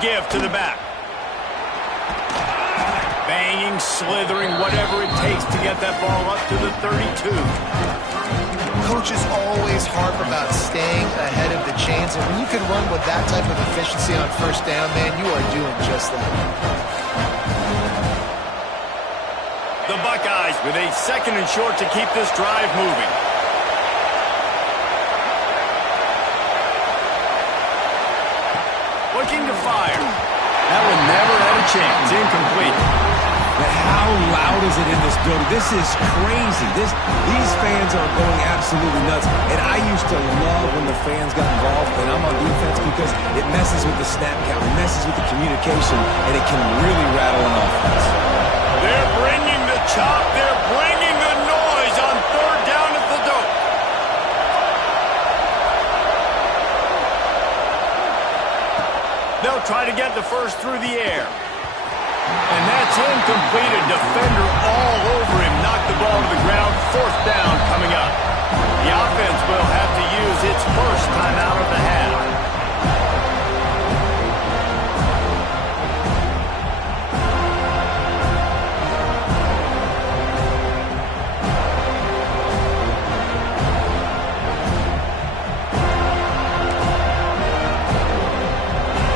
give to the back. Banging, slithering, whatever it takes to get that ball up to the 32. Coaches always harp about staying ahead of the chains, and when you can run with that type of efficiency on first down, man, you are doing just that. The Buckeyes with a 2nd and short to keep this drive moving. Looking to fire. That one never had a chance. Incomplete. But how loud is it in this building? This is crazy. These fans are going absolutely nuts. And I used to love when the fans got involved, and I'm on defense, because it messes with the snap count, it messes with the communication, and it can really rattle an offense. They're bringing the chop. They're bringing the noise on 3rd down at the dope. They'll try to get the first through the air. And that's incomplete. A defender all over him. Knocked the ball to the ground. 4th down coming up. The offense will have to use its first timeout of the half.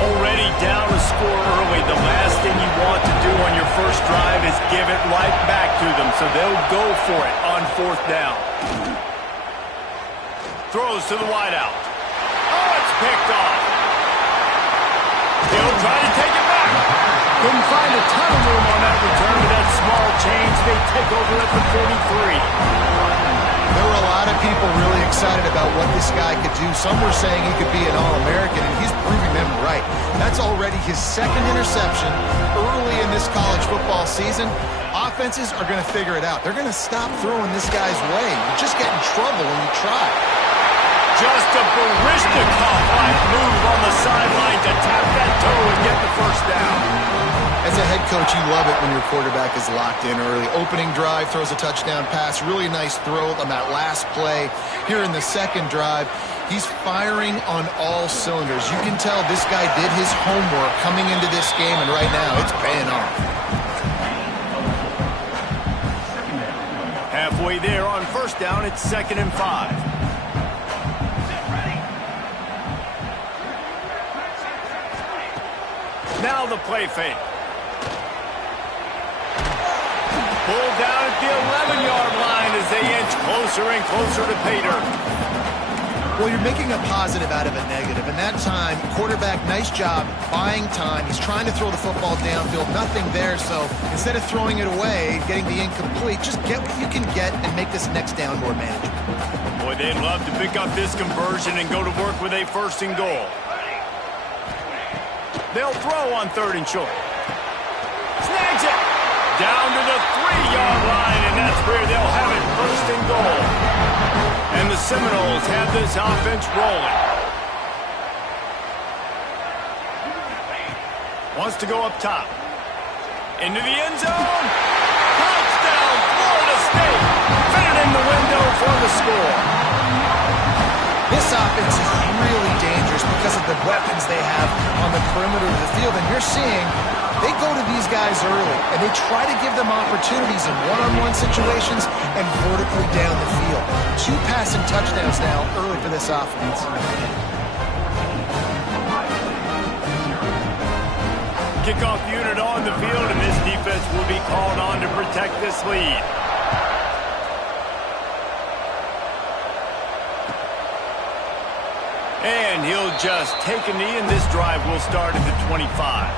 Already down a score early. The last thing you want to do on your first drive is give it right back to them, so they'll go for it on 4th down. Throws to the wideout. Oh, it's picked off. He'll try to take it back. Couldn't find a ton of room on that return to that small change. They take over at the 43. There were a lot of people really excited about what this guy could do. Some were saying he could be an All-American, and he's proving them right. That's already his 2nd interception early in this college football season. Offenses are going to figure it out. They're going to stop throwing this guy's way. You just get in trouble when you try. Just a Baryshnikov-like move on the sideline to tap that toe and get the first down. As a head coach, you love it when your quarterback is locked in early. Opening drive, throws a touchdown pass. Really nice throw on that last play. Here in the 2nd drive, he's firing on all cylinders. You can tell this guy did his homework coming into this game, and right now it's paying off. Halfway there on 1st down, it's 2nd and 5. Now the play fake. Pulled down at the 11-yard line as they inch closer and closer to pay dirt. Well, you're making a positive out of a negative. And that time, quarterback, nice job buying time. He's trying to throw the football downfield. Nothing there, so instead of throwing it away, getting the incomplete, just get what you can get and make this next down more manageable. Boy, they'd love to pick up this conversion and go to work with a 1st and goal. They'll throw on 3rd and short. Snags it! Down to the 3-yard line, and that's where they'll have it 1st and goal. And the Seminoles have this offense rolling. Wants to go up top. Into the end zone. Touchdown, Florida State. Fit it in the window for the score. This offense is really dangerous because of the weapons they have on the perimeter of the field. And you're seeing they go to these guys early, and they try to give them opportunities in one-on-one situations and vertically down the field. 2 passing touchdowns now early for this offense. Kickoff unit on the field, and this defense will be called on to protect this lead. And he'll just take a knee, and this drive will start at the 25.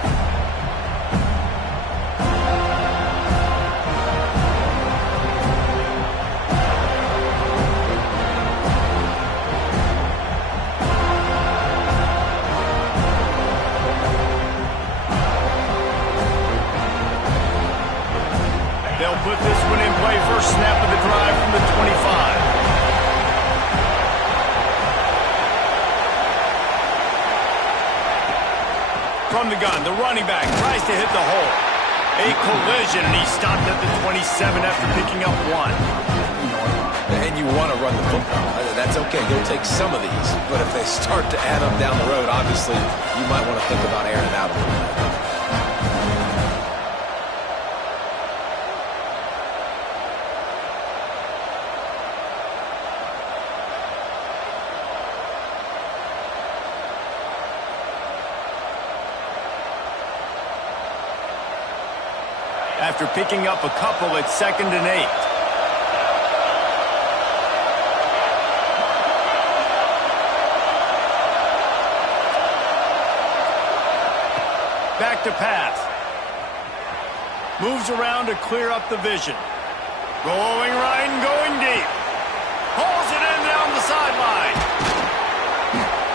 They'll put this one in play. First snap of the drive from the 25. From the gun, the running back tries to hit the hole. A collision, and he stopped at the 27 after picking up 1. And and you want to run the football. That's okay. You'll take some of these. But if they start to add up down the road, obviously, you might want to think about airing it out a little bit. After picking up a couple, it's 2nd and 8. Back to pass. Moves around to clear up the vision. Going right and going deep. Pulls it in down the sideline.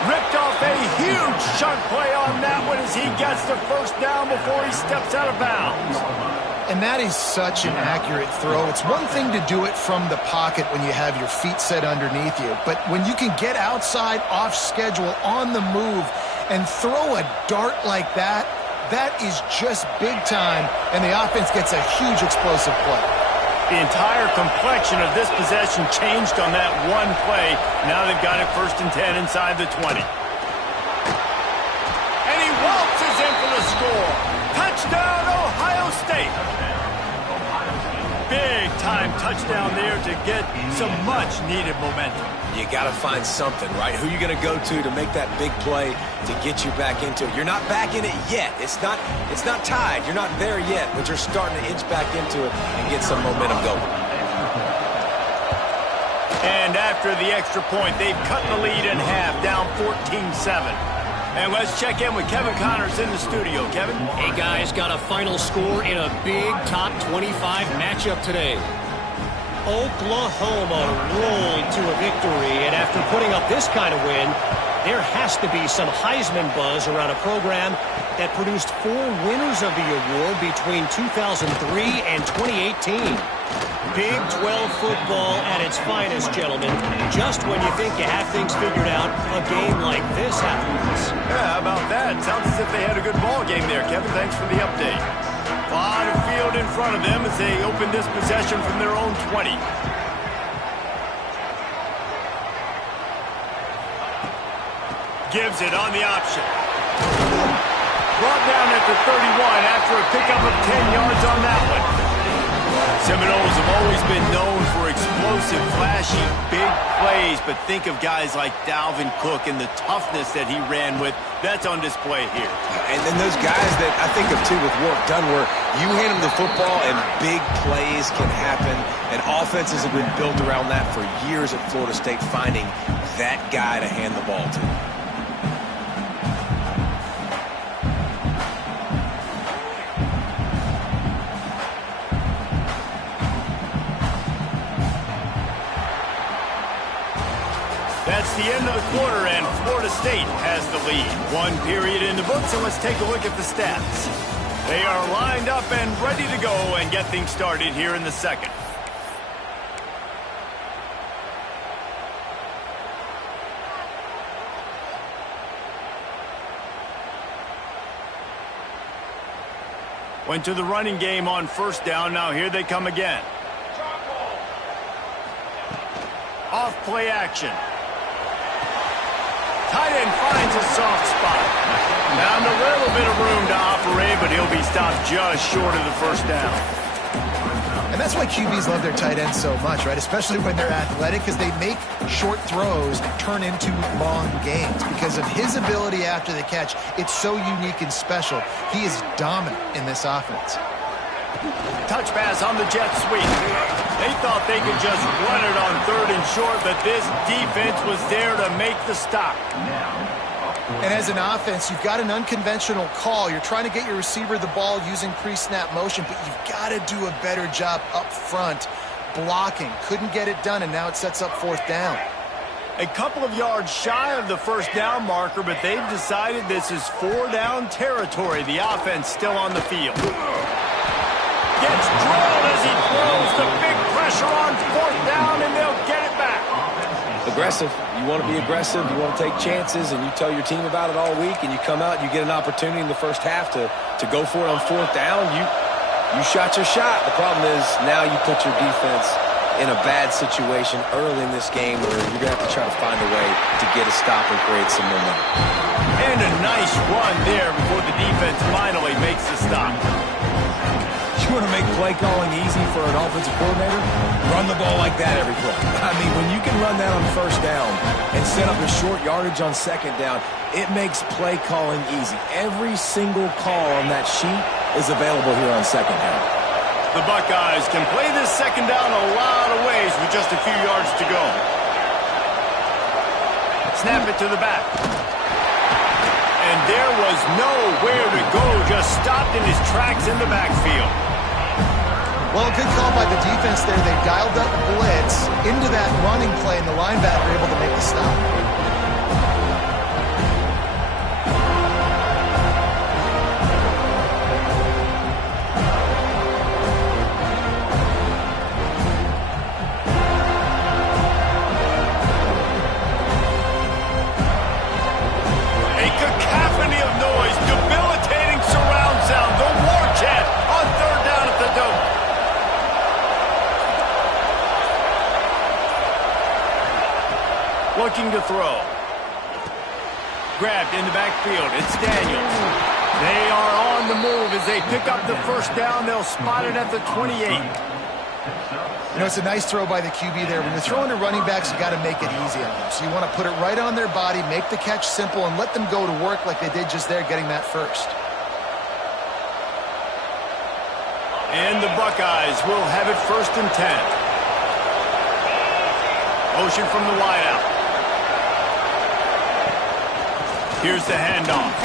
Ripped off a huge chunk play on that one as he gets the first down before he steps out of bounds. And that is such an accurate throw. It's one thing to do it from the pocket when you have your feet set underneath you, but when you can get outside, off schedule, on the move, and throw a dart like that, that is just big time, and the offense gets a huge explosive play. The entire complexion of this possession changed on that one play. Now they've got it 1st and 10 inside the 20. And he waltzes in for the score. Touchdown, Ohio State. Big-time touchdown there to get some much-needed momentum. You got to find something, right? Who are you going to go to make that big play to get you back into it? You're not back in it yet. It's not tied. You're not there yet, but you're starting to inch back into it and get some momentum going. And after the extra point, they've cut the lead in half, down 14-7. And let's check in with Kevin Connors in the studio. Kevin? Hey, guys, got a final score in a big top 25 matchup today. Oklahoma rolled to a victory, and after putting up this kind of win, there has to be some Heisman buzz around a program that produced 4 winners of the award between 2003 and 2018. Big 12 football at its finest, gentlemen. Just when you think you have things figured out, a game like this happens. Yeah, how about that? Sounds as if they had a good ball game there, Kevin. Thanks for the update. A lot of field in front of them as they open this possession from their own 20. Gives it on the option. Brought down at the 31 after a pickup of 10 yards on that one. Seminoles have always been known for explosive, flashy, big plays, but think of guys like Dalvin Cook and the toughness that he ran with. That's on display here. And then those guys that I think of, too, with Warrick Dunn, where you hand them the football and big plays can happen, and offenses have been built around that for years at Florida State, finding that guy to hand the ball to. That's the end of the quarter, and Florida State has the lead. 1 period in the books, and let's take a look at the stats. They are lined up and ready to go and get things started here in the second. Went to the running game on 1st down. Now here they come again. Off play action. Tight end finds a soft spot. Found a little bit of room to operate, but he'll be stopped just short of the 1st down. And that's why QBs love their tight ends so much, right? Especially when they're athletic, because they make short throws turn into long gains. Because of his ability after the catch, it's so unique and special. He is dominant in this offense. Touch pass on the jet sweep. They thought they could just run it on 3rd and short, but this defense was there to make the stop. And as an offense, you've got an unconventional call. You're trying to get your receiver the ball using pre-snap motion, but you've got to do a better job up front blocking. Couldn't get it done, and now it sets up 4th down. A couple of yards shy of the 1st down marker, but they've decided this is 4-down territory. The offense still on the field. Gets drilled as he throws the big pressure on 4th down, and they'll get it back. Aggressive. You want to be aggressive. You want to take chances, and you tell your team about it all week, and you come out and you get an opportunity in the 1st half to go for it on 4th down. You shot your shot. The problem is now you put your defense in a bad situation early in this game where you're going to have to try to find a way to get a stop and create some momentum. And a nice run there before the defense finally makes the stop. You want to make play calling easy for an offensive coordinator? Run the ball like that every play. I mean, when you can run that on first down and set up a short yardage on second down, it makes play calling easy. Every single call on that sheet is available here on second down. The Buckeyes can play this second down a lot of ways with just a few yards to go. Snap it to the back. And there was nowhere to go, just stopped in his tracks in the backfield. Well, a good call by the defense there. They dialed up blitz into that running play, and the linebacker able to make the stop. A cacophony of noise, debilitating surround sound, the war chant on third down at the dope. Looking to throw. Grabbed in the backfield. It's Daniels. They are on the move as they pick up the first down. They'll spot it at the 28. You know, it's a nice throw by the QB there. When you're throwing to running backs, you got to make it easy on them. So you want to put it right on their body, make the catch simple, and let them go to work like they did just there, getting that first. And the Buckeyes will have it 1st and 10. Motion from the wideout. Here's the handoff.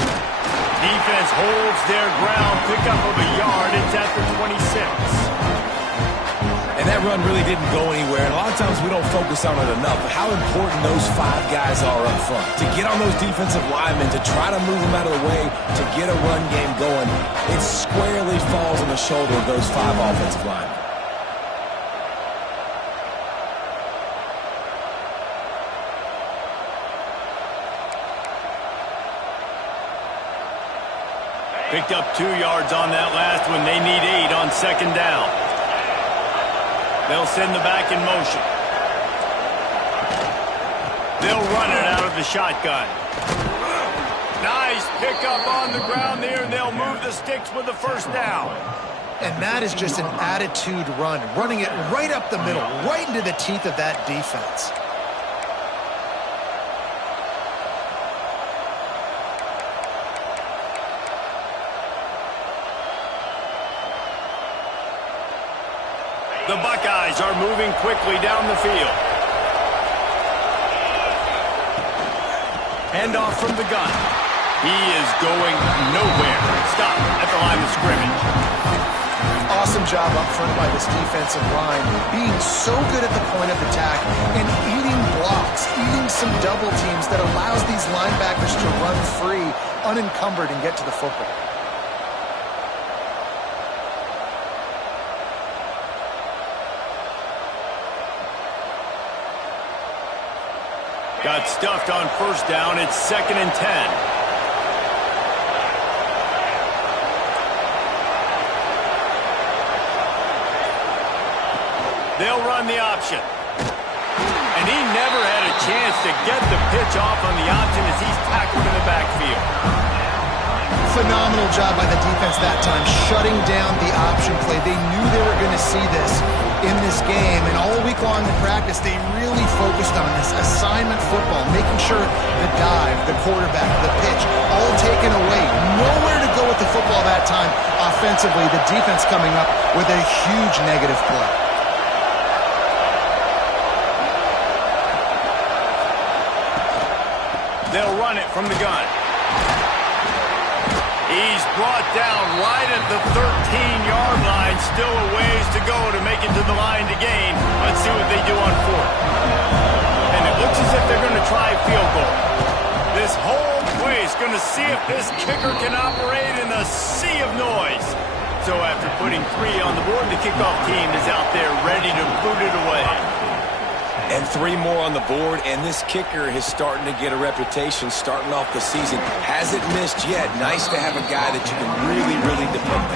Defense holds their ground. Pickup of a yard. It's at the 26. And that run really didn't go anywhere. And a lot of times we don't focus on it enough. But how important those 5 guys are up front. To get on those defensive linemen, to try to move them out of the way, to get a run game going, it squarely falls on the shoulder of those 5 offensive linemen. Picked up 2 yards on that last one. They need 8 on second down. They'll send the back in motion. They'll run it out of the shotgun. Nice pickup on the ground there, and they'll move the sticks with the first down. And that is just an attitude run, running it right up the middle, right into the teeth of that defense. The Buckeyes are moving quickly down the field. Handoff from the gun. He is going nowhere. Stop at the line of scrimmage. Awesome job up front by this defensive line, being so good at the point of attack and eating blocks, eating some double teams that allows these linebackers to run free, unencumbered, and get to the football. Got stuffed on first down. It's 2nd and 10. They'll run the option. And he never had a chance to get the pitch off on the option as he's tackled in the backfield. Phenomenal job by the defense that time, shutting down the option play. They knew they were going to see this in this game, and all week long in practice, they really focused on this assignment football, making sure the dive, the quarterback, the pitch, all taken away. Nowhere to go with the football that time offensively. The defense coming up with a huge negative play. They'll run it from the gun. He's brought down right at the 13-yard line. Still a ways to go to make it to the line to gain. Let's see what they do on 4th. And it looks as if they're going to try a field goal. This whole place going to see if this kicker can operate in a sea of noise. So after putting 3 on the board, the kickoff team is out there ready to boot it away. And 3 more on the board, and this kicker is starting to get a reputation starting off the season. Hasn't missed yet. Nice to have a guy that you can really, really depend on.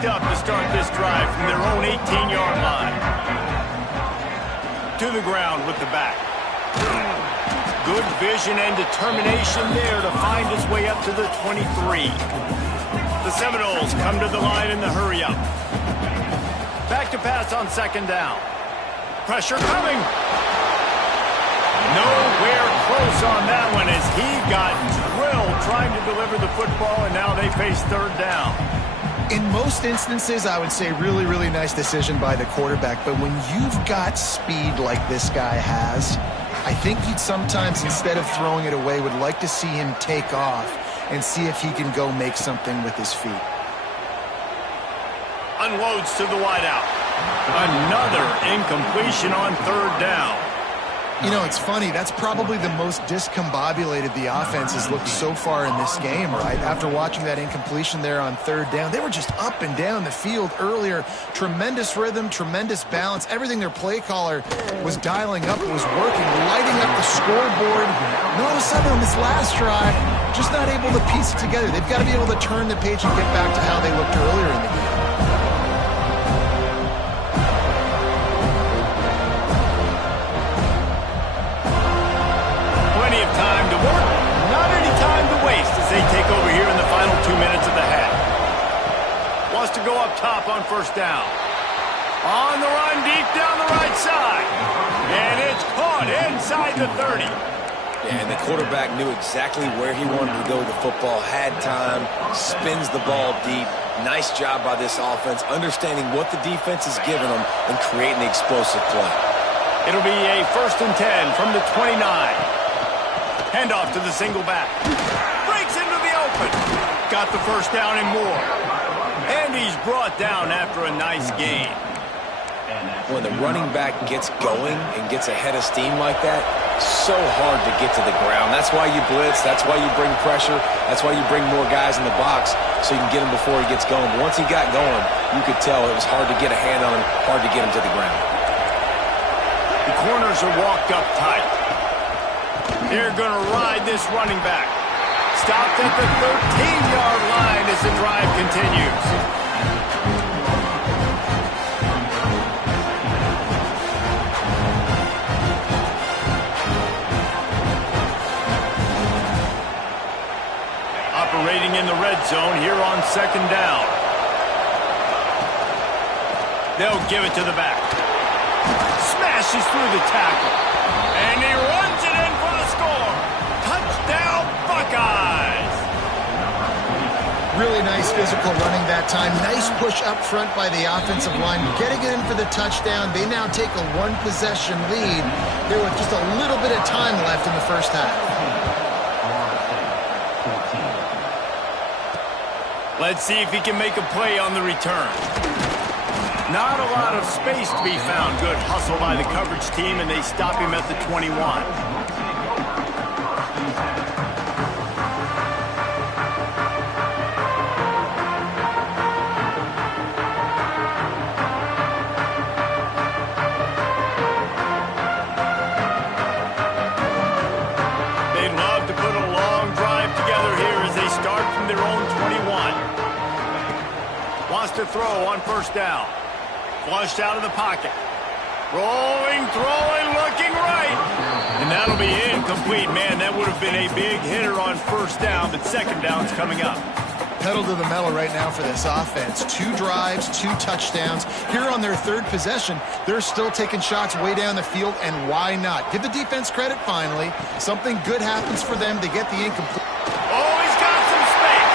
locked up to start this drive from their own 18-yard line. To the ground with the back. Good vision and determination there to find his way up to the 23. The Seminoles come to the line in the hurry-up. Back to pass on second down. Pressure coming. Nowhere close on that one as he got drilled trying to deliver the football, and now they face third down. In most instances, I would say really, really nice decision by the quarterback. But when you've got speed like this guy has, I think you'd sometimes, instead of throwing it away, would like to see him take off and see if he can go make something with his feet. Unloads to the wideout. Another incompletion on third down. You know, it's funny. That's probably the most discombobulated the offense has looked so far in this game, right? After watching that incompletion there on third down, they were just up and down the field earlier. Tremendous rhythm, tremendous balance. Everything their play caller was dialing up was working, lighting up the scoreboard. And all of a sudden on this last drive, just not able to piece it together. They've got to be able to turn the page and get back to how they looked earlier in the game. They take over here in the final 2 minutes of the half. Wants to go up top on first down. On the run, deep down the right side. And it's caught inside the 30. Yeah, and the quarterback knew exactly where he wanted to go with the football, had time, spins the ball deep. Nice job by this offense, understanding what the defense is giving them and creating the explosive play. It'll be a 1st and 10 from the 29. Handoff to the single back. Into the open. Got the first down and more. And he's brought down after a nice gain. When the running back gets going and gets ahead of steam like that, so hard to get to the ground. That's why you blitz. That's why you bring pressure. That's why you bring more guys in the box so you can get him before he gets going. But once he got going, you could tell it was hard to get a hand on him, hard to get him to the ground. The corners are walked up tight. They're going to ride this running back. Stopped at the 13-yard line as the drive continues. Operating in the red zone here on second down. They'll give it to the back. Smashes through the tackle. And he runs it in for the score. Touchdown, Buckeyes! Really nice physical running that time. Nice push up front by the offensive line. Getting it in for the touchdown. They now take a one-possession lead. There was just a little bit of time left in the first half. Let's see if he can make a play on the return. Not a lot of space to be found. Good hustle by the coverage team, and they stop him at the 21. They'd love to put a long drive together here as they start from their own 21. Wants to throw on first down. Flushed out of the pocket. Rolling, throwing, looking right. And that'll be incomplete. Man, that would have been a big hitter on first down, but second down's coming up. Pedal to the metal right now for this offense. 2 drives, 2 touchdowns. Here on their third possession, they're still taking shots way down the field, and why not? Give the defense credit finally. Something good happens for them. They get the incomplete. Oh, he's got some space.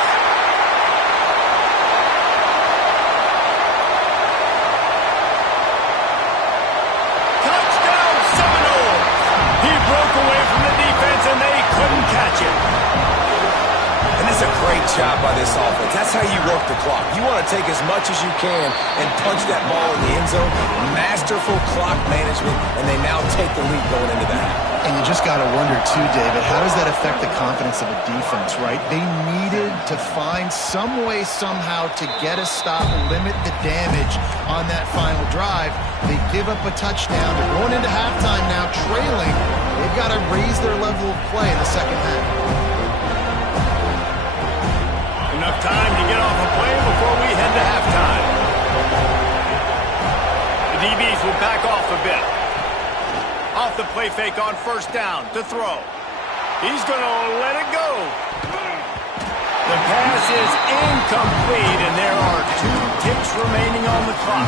Touchdown, Seminoles. He broke away from the defense, and they couldn't catch it. And it's a great job by this offense. That's how you work the clock. You want to take as much as you can and punch that ball in the end zone. Masterful clock management, and they now take the lead going into that. And you just got to wonder, too, David, how does that affect the confidence of a defense, right? They needed to find some way, somehow, to get a stop, limit the damage on that final drive. They give up a touchdown. They're going into halftime now, trailing. They've got to raise their level of play in the second half. Enough time to get off a play before we head to halftime. DBs will back off a bit. Off the play fake on first down to throw. He's going to let it go. The pass is incomplete, and there are 2 ticks remaining on the clock.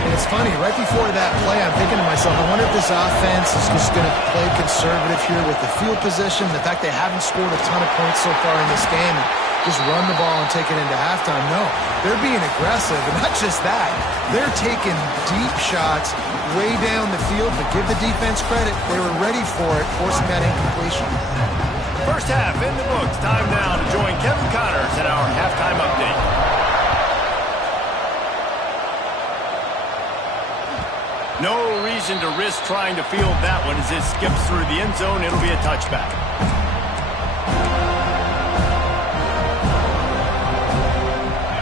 And it's funny, right before that play, I'm thinking to myself, I wonder if this offense is just going to play conservative here with the field position, the fact they haven't scored a ton of points so far in this game, and just run the ball and take it into halftime. No, they're being aggressive, and not just that. They're taking deep shots way down the field, but give the defense credit. They were ready for it, forcing that incompletion. First half in the books. Time now to join Kevin Connors in our halftime update. No reason to risk trying to field that one as it skips through the end zone. It'll be a touchback.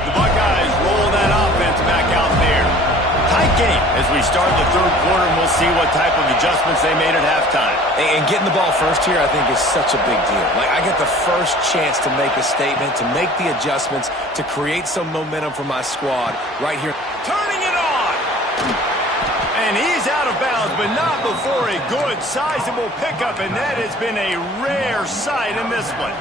The Buckeyes roll that offense back out there. Tight game as we start the third quarter, and we'll see what type of adjustments they made at halftime. And getting the ball first here, I think, is such a big deal. Like, I get the first chance to make a statement, to make the adjustments, to create some momentum for my squad right here. Turning it on! And he's out of bounds, but not before a good, sizable pickup, and that has been a rare sight in this one.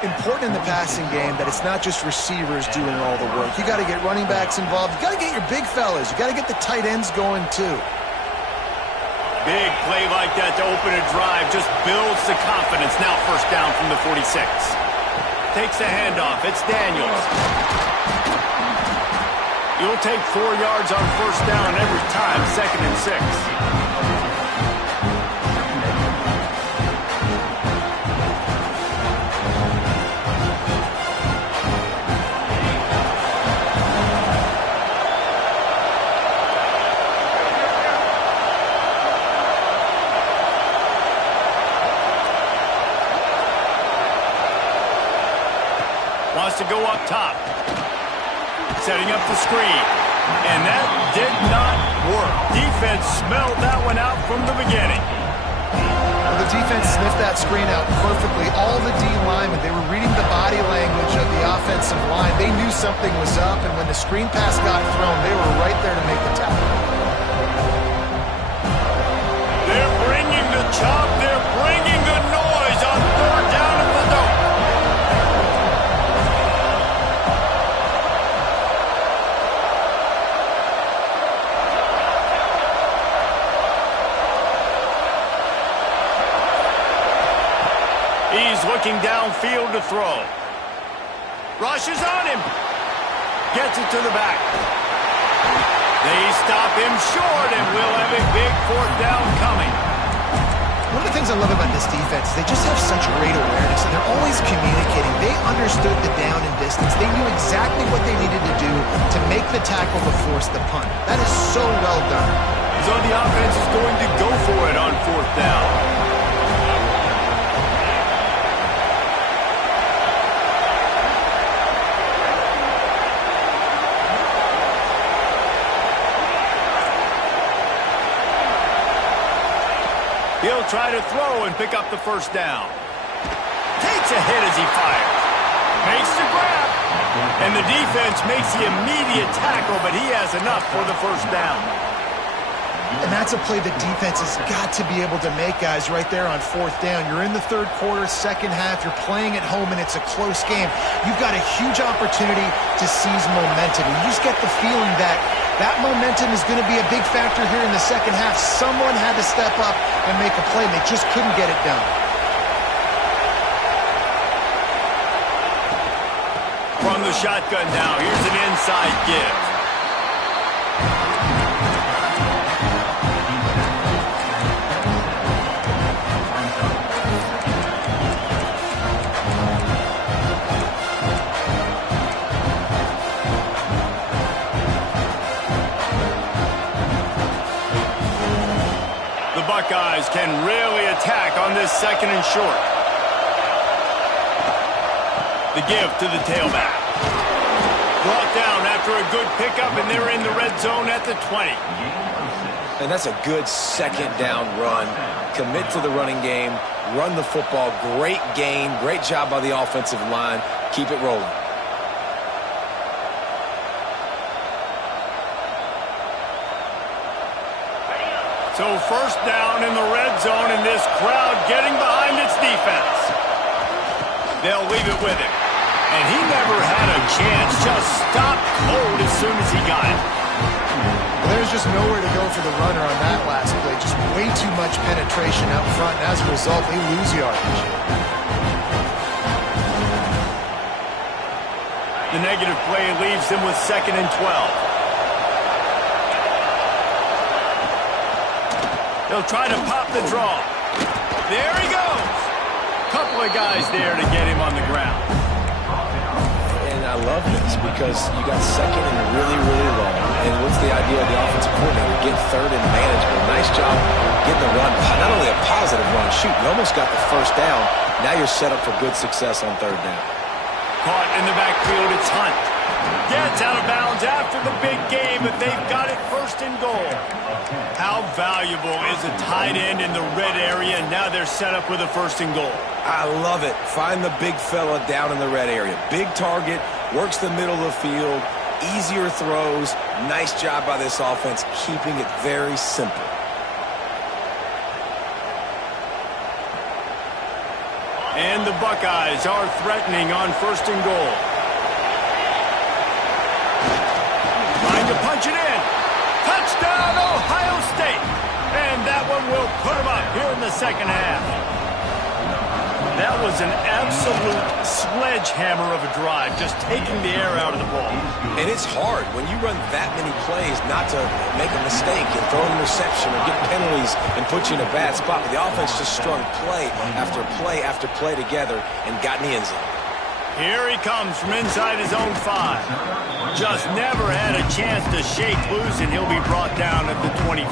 Important in the passing game that it's not just receivers doing all the work. You got to get running backs involved. You got to get your big fellas. You got to get the tight ends going too. Big play like that to open a drive just builds the confidence. Now first down from the 46. Takes the handoff. It's Daniels. You'll take 4 yards on first down every time, 2nd and 6. Wants to go up top. Setting up the screen. And that did not work. Defense smelled that one out from the beginning. Well, the defense sniffed that screen out perfectly. All the D linemen, they were reading the body language of the offensive line. They knew something was up, and when the screen pass got thrown, they were right there to make the tackle. They're bringing the chop. They're bringing the noise on third down at the dome. He's looking downfield to throw. Rushes on him. Gets it to the back. They stop him short, and we'll have a big 4th down coming. One of the things I love about this defense is they just have such great awareness, and they're always communicating. They understood the down and distance. They knew exactly what they needed to do to make the tackle to force the punt. That is so well done. So the offense is going to go for it on 4th down. He'll try to throw and pick up the first down. Takes a hit as he fires. Makes the grab. And the defense makes the immediate tackle, but he has enough for the first down. And that's a play the defense has got to be able to make, guys, right there on 4th down. You're in the third quarter, second half. You're playing at home, and it's a close game. You've got a huge opportunity to seize momentum. You just get the feeling that that momentum is going to be a big factor here in the second half. Someone had to step up and make a play, and they just couldn't get it done. From the shotgun now, here's an inside give. The Buckeyes can really attack on this 2nd and short. The give to the tailback. Brought down after a good pickup, and they're in the red zone at the 20. And that's a good 2nd down run. Commit to the running game. Run the football. Great gain. Great job by the offensive line. Keep it rolling. So first down in the red zone, and this crowd getting behind its defense. They'll leave it with him. And he never had a chance. Just stopped cold as soon as he got it. There's just nowhere to go for the runner on that last play. Just way too much penetration out front, and as a result, they lose yardage. The negative play leaves them with 2nd and 12. They'll try to pop the draw. There he goes. Couple of guys there to get him on the ground. And I love this because you got 2nd and really, really long. And what's the idea of the offensive coordinator? Get 3rd and manageable. Nice job getting the run. Not only a positive run, shoot, you almost got the first down. Now you're set up for good success on 3rd down. Caught in the backfield, it's Hunt. Gets out of bounds after the big game, but they've got it 1st and goal. How valuable is a tight end in the red area? Now they're set up with a 1st and goal. I love it. Find the big fella down in the red area. Big target, works the middle of the field, easier throws. Nice job by this offense, keeping it very simple. And the Buckeyes are threatening on 1st and goal. Trying to punch it in. Touchdown, Ohio State. And that one will put them up here in the 2nd half. That was an absolute sledgehammer of a drive, just taking the air out of the ball. And it's hard when you run that many plays not to make a mistake and throw an interception or get penalties and put you in a bad spot. But the offense just strung play after play after play together and got in the end zone. Here he comes from inside his own 5. Just never had a chance to shake loose, and he'll be brought down at the 24.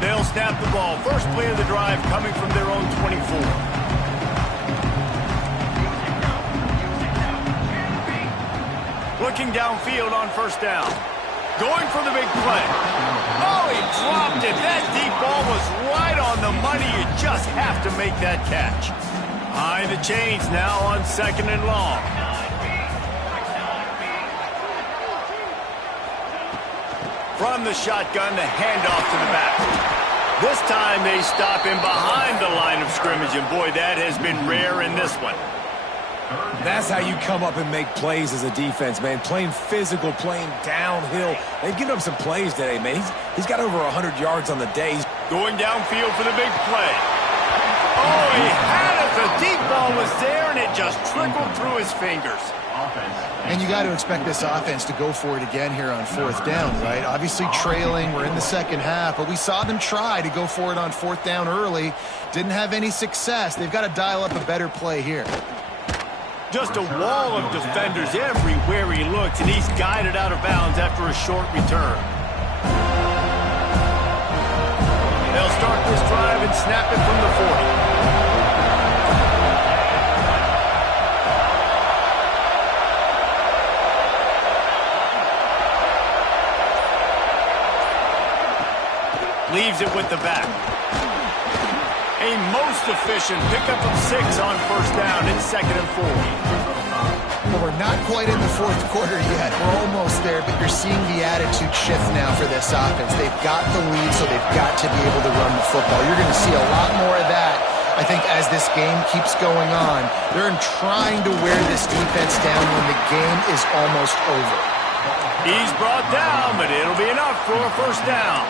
They'll snap the ball. First play of the drive coming from their own 24. Looking downfield on 1st down. Going for the big play. Oh, he dropped it. That deep ball was right on the money. You just have to make that catch. Behind the chains now on 2nd and long. From the shotgun, the handoff to the back. This time they stop him behind the line of scrimmage, and boy, that has been rare in this one. That's how you come up and make plays as a defense, man. Playing physical, playing downhill. They've given up some plays today, man. He's got over 100 yards on the day. Going downfield for the big play. Oh, he had it. The deep ball was there, and it just trickled through his fingers. And you got to expect this offense to go for it again here on 4th down, right? Obviously trailing, we're in the 2nd half, but we saw them try to go for it on 4th down early. Didn't have any success. They've got to dial up a better play here. Just a wall of defenders everywhere he looks, and he's guided out of bounds after a short return. They'll start this drive and snap it from the 40. Leaves it with the back. A most efficient pickup of 6 on 1st down. It's 2nd and 4. Well, we're not quite in the 4th quarter yet. We're almost there, but you're seeing the attitude shift now for this offense. They've got the lead, so they've got to be able to run the football. You're going to see a lot more of that, I think, as this game keeps going on. They're trying to wear this defense down when the game is almost over. He's brought down, but it'll be enough for a 1st down.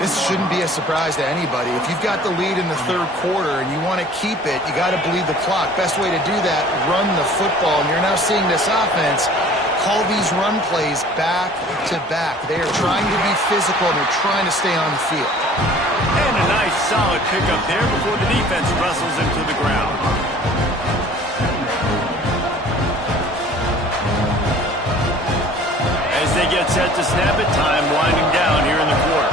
This shouldn't be a surprise to anybody. If you've got the lead in the 3rd quarter and you want to keep it, you got to bleed the clock. Best way to do that, run the football. And you're now seeing this offense call these run plays back to back. They are trying to be physical, and they're trying to stay on the field. And a nice solid pickup there before the defense wrestles him to the ground. As they get set to snap it, time winding down here in the quarter.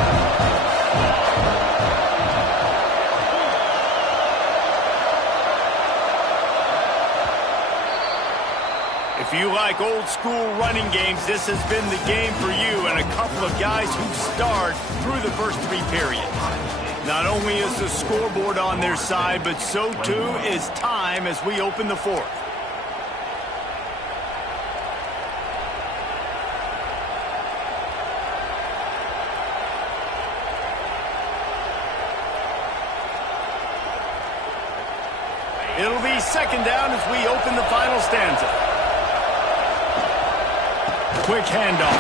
If you like old school running games, this has been the game for you, and a couple of guys who starred through the first 3 periods. Not only is the scoreboard on their side, but so too is time as we open the 4th. be second down as we open the final stanza. Quick handoff.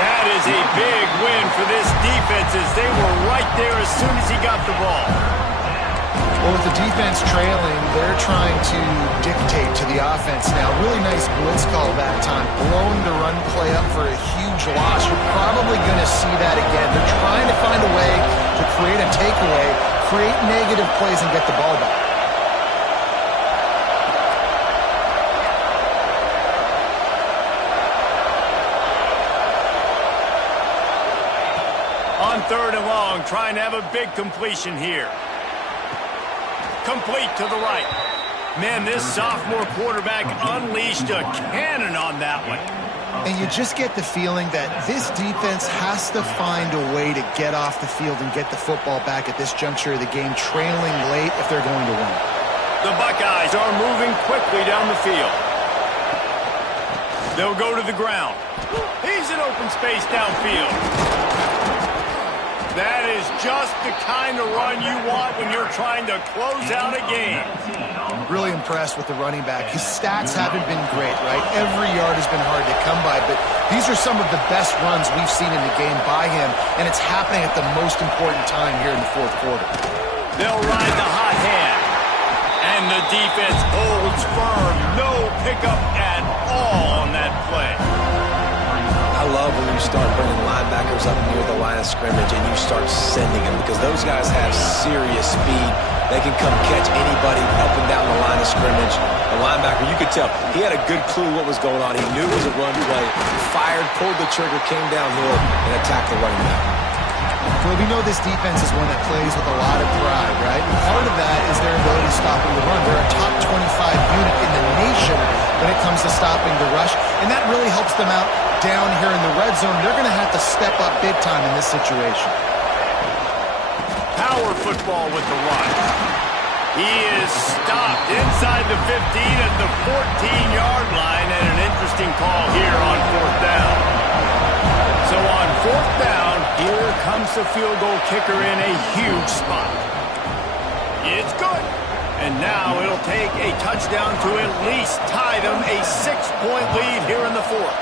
That is a big win for this defense as they were right there as soon as he got the ball. Well, with the defense trailing, they're trying to dictate to the offense now. Really nice blitz call that time. Blowing the run play up for a huge loss. You're probably going to see that again. They're trying to find a way to create a takeaway, create negative plays, and get the ball back. On 3rd and long, trying to have a big completion here. Complete to the right. Man, this sophomore quarterback unleashed a cannon on that one. And you just get the feeling that this defense has to find a way to get off the field and get the football back at this juncture of the game, trailing late if they're going to win. The Buckeyes are moving quickly down the field. They'll go to the ground. He's in open space downfield. That is just the kind of run you want when you're trying to close out a game. Really impressed with the running back. His stats haven't been great, right? Every yard has been hard to come by, but these are some of the best runs we've seen in the game by him, and it's happening at the most important time here in the 4th quarter. They'll ride the hot hand, and the defense holds firm. No pickup at all on that play. I love when you start bringing linebackers up near the line of scrimmage and you start sending them because those guys have serious speed. They can come catch anybody up and down the line of scrimmage. The linebacker, you could tell, he had a good clue what was going on. He knew it was a run play, fired, pulled the trigger, came downhill, and attacked the running back. Well, we know this defense is one that plays with a lot of pride, right? And part of that is their ability to stopping the run. They're a top 25 unit in the nation when it comes to stopping the rush, and that really helps them out down here in the red zone. They're going to have to step up big time in this situation. Power football with the run. He is stopped inside the 15 at the 14-yard line, and an interesting call here on 4th down. So on 4th down, here comes the field goal kicker in a huge spot. It's good. And now it'll take a touchdown to at least tie them a 6-point lead here in the 4th.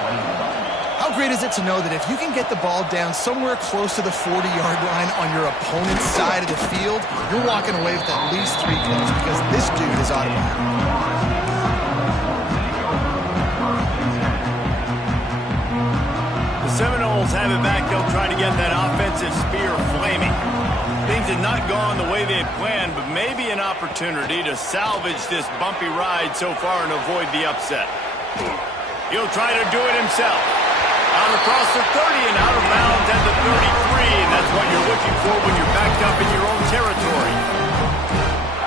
How great is it to know that if you can get the ball down somewhere close to the 40-yard line on your opponent's side of the field, you're walking away with at least 3 points because this dude is automatic. The Seminoles have it back. They'll try to get that offensive spear flaming. Things had not gone the way they had planned, but maybe an opportunity to salvage this bumpy ride so far and avoid the upset. He'll try to do it himself. Out across the 30 and out of bounds at the 33, and that's what you're looking for when you're backed up in your own territory.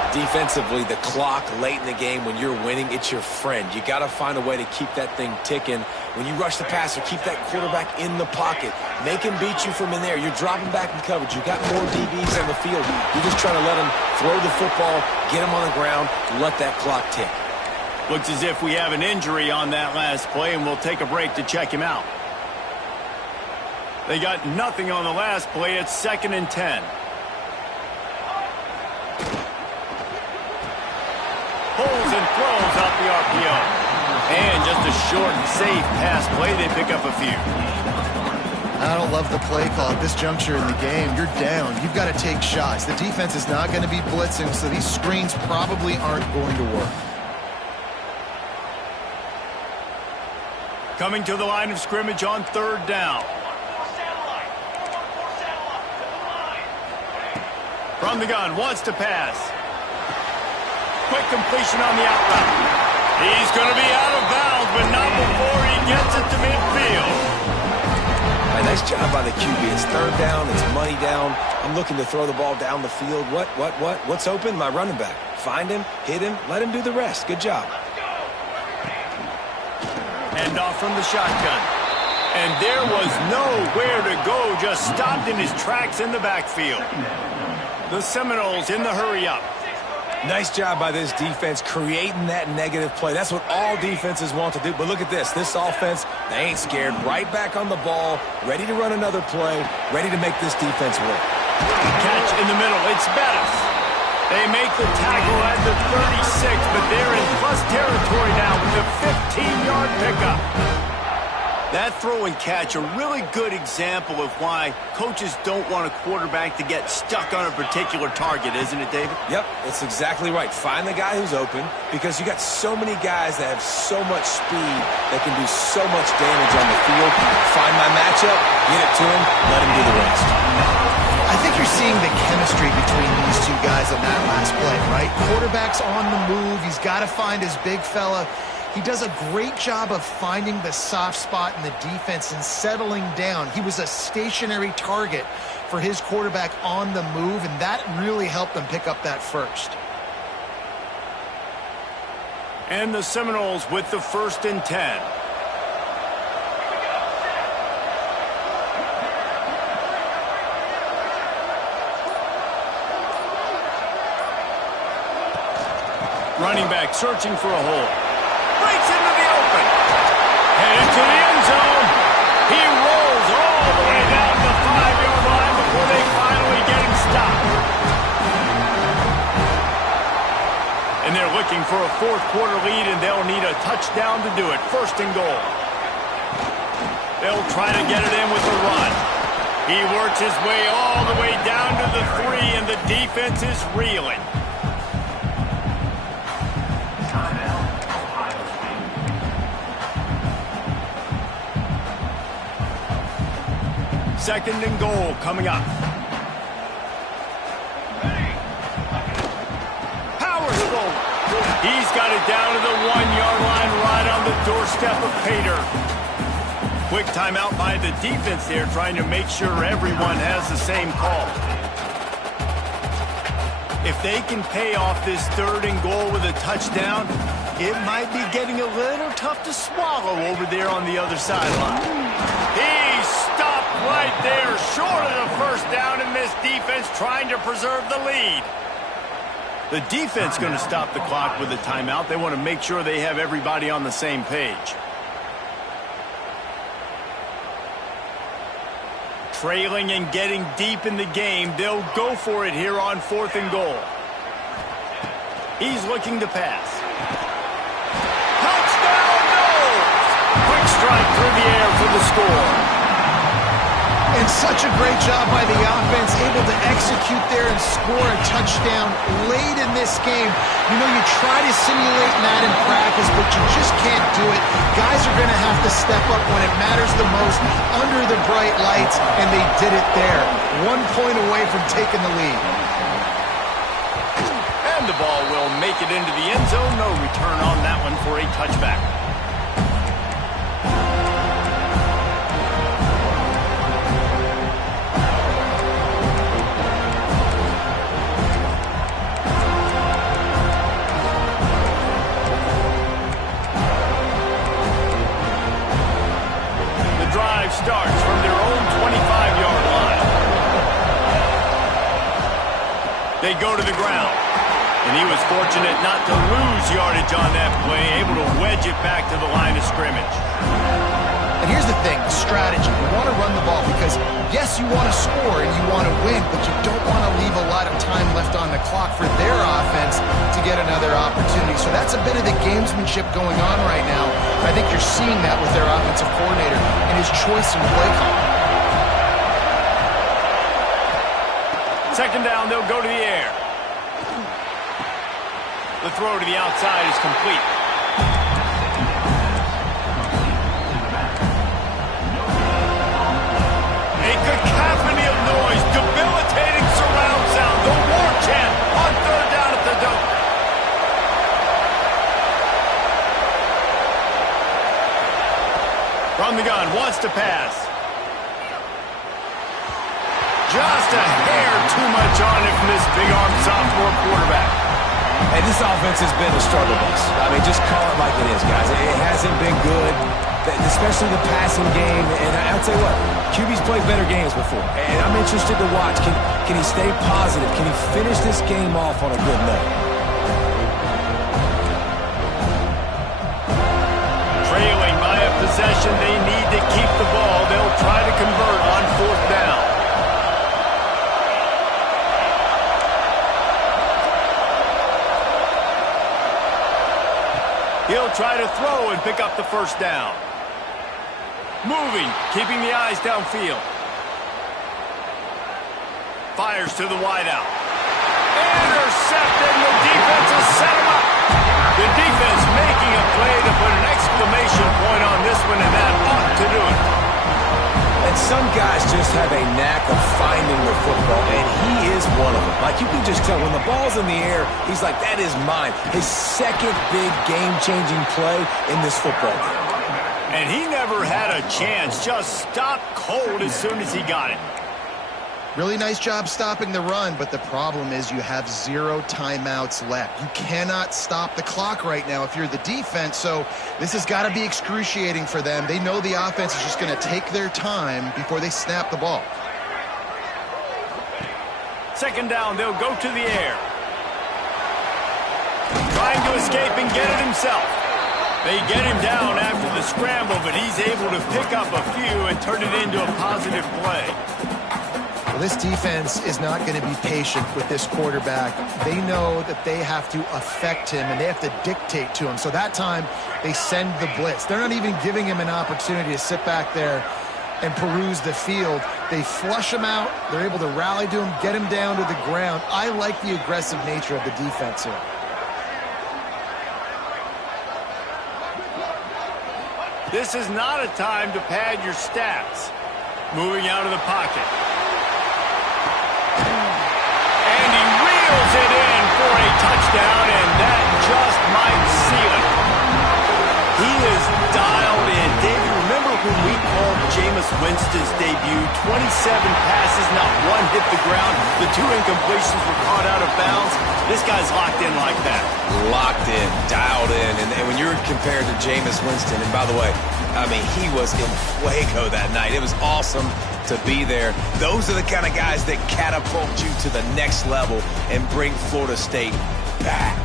Defensively, the clock late in the game, when you're winning, it's your friend. You got to find a way to keep that thing ticking. When you rush the passer, keep that quarterback in the pocket. Make him beat you from in there. You're dropping back in coverage. You got more DBs on the field. You're just trying to let him throw the football, get him on the ground, let that clock tick. Looks as if we have an injury on that last play, and we'll take a break to check him out. They got nothing on the last play. It's 2nd and 10. Pulls and throws out the RPO. And just a short and safe pass play. They pick up a few. I don't love the play call at this juncture in the game. You're down. You've got to take shots. The defense is not going to be blitzing, so these screens probably aren't going to work. Coming to the line of scrimmage on 3rd down. From the gun, wants to pass. Quick completion on the out route. He's going to be out of bounds, but not before he gets it to midfield. Nice job by the QB. It's 3rd down. It's money down. I'm looking to throw the ball down the field. What's open? My running back. Find him, hit him, let him do the rest. Good job. Hand off from the shotgun. And there was nowhere to go, just stopped in his tracks in the backfield. The Seminoles in the hurry-up. Nice job by this defense creating that negative play. That's what all defenses want to do. But look at this. This offense, they ain't scared. Right back on the ball, ready to run another play, ready to make this defense work. Catch in the middle. It's Bettis. They make the tackle at the 36, but they're in plus territory now with a 15-yard pickup. That throw and catch, a really good example of why coaches don't want a quarterback to get stuck on a particular target, isn't it, David? Yep, that's exactly right. Find the guy who's open, because you got so many guys that have so much speed that can do so much damage on the field. Find my matchup, get it to him, let him do the rest. I think you're seeing the chemistry between these two guys on that last play, right? Quarterback's on the move. He's got to find his big fella. He does a great job of finding the soft spot in the defense and settling down. He was a stationary target for his quarterback on the move, and that really helped them pick up that first. And the Seminoles with the 1st and 10. Running back searching for a hole. Breaks into the open. Headed to the end zone. He rolls all the way down the 5-yard line before they finally get him stopped. And they're looking for a 4th quarter lead, and they'll need a touchdown to do it. 1st and goal. They'll try to get it in with a run. He works his way all the way down to the 3, and the defense is reeling. Second and goal coming up. Powers forward. He's got it down to the 1-yard line right on the doorstep of Pater. Quick timeout by the defense there, trying to make sure everyone has the same call. If they can pay off this 3rd and goal with a touchdown, it might be getting a little tough to swallow over there on the other sideline. He stopped right there, short of the 1st down, and this defense trying to preserve the lead. The defense going to stop the clock with a timeout. They want to make sure they have everybody on the same page. Trailing and getting deep in the game, they'll go for it here on 4th and goal. He's looking to pass. Touchdown, no! Quick strike through the air for the score. And such a great job by the offense, able to execute there and score a touchdown late in this game. You know, you try to simulate that in practice, but you just can't do it. Guys are going to have to step up when it matters the most under the bright lights, and they did it there. 1 point away from taking the lead. And the ball will make it into the end zone. No return on that one for a touchback. Starts from their own 25-yard line. They go to the ground. And he was fortunate not to lose yardage on that play, able to wedge it back to the line of scrimmage. And here's the thing, the strategy. You want to run the ball because, yes, you want to score and you want to win, but you don't want to leave a lot of time left on the clock for their offense to get another opportunity. So that's a bit of the gamesmanship going on right now. I think you're seeing that with their offensive coordinator and his choice in play call. Second down, they'll go to the air. The throw to the outside is complete. A cacophony of noise, debilitating surround sound, the war chant on 3rd down at the Doak. From the gun, wants to pass. Just a hair too much on it from this big-arm sophomore quarterback. And this offense has been a struggle bus. I mean, just call it like it is, guys. It hasn't been good, especially the passing game. And I'll tell you what, QB's played better games before. And I'm interested to watch. Can he stay positive? Can he finish this game off on a good note? Trailing by a possession, they need to keep the ball. They'll try to convert on 4th down. He'll try to throw and pick up the first down. Moving, keeping the eyes downfield. Fires to the wideout. Intercepted, and the defense has set him up. The defense making a play to put an exclamation point on this one, and that ought to do it. And some guys just have a knack of finding the football, and he is one of them. Like, you can just tell when the ball's in the air, he's like, that is mine. His second big game-changing play in this football game. And he never had a chance, just stopped cold as soon as he got it. Really nice job stopping the run, but the problem is you have 0 timeouts left. You cannot stop the clock right now if you're the defense, so this has got to be excruciating for them. They know the offense is just going to take their time before they snap the ball. Second down, they'll go to the air. Trying to escape and get it himself. They get him down after the scramble, but he's able to pick up a few and turn it into a positive play. Well, this defense is not going to be patient with this quarterback. They know that they have to affect him, and they have to dictate to him. So that time, they send the blitz. They're not even giving him an opportunity to sit back there and peruse the field. They flush him out. They're able to rally to him, get him down to the ground. I like the aggressive nature of the defense here. This is not a time to pad your stats. Moving out of the pocket. And he reels it in for a touchdown, and that just might seal it. He is dialed in. David, remember when we called Jameis Winston's debut? 27 passes, not one hit the ground. The 2 incompletions were caught out of bounds. This guy's locked in like that. Locked in, dialed in. And when you're compared to Jameis Winston, and by the way, I mean, he was in fuego that night. It was awesome to be there. Those are the kind of guys that catapult you to the next level and bring Florida State back.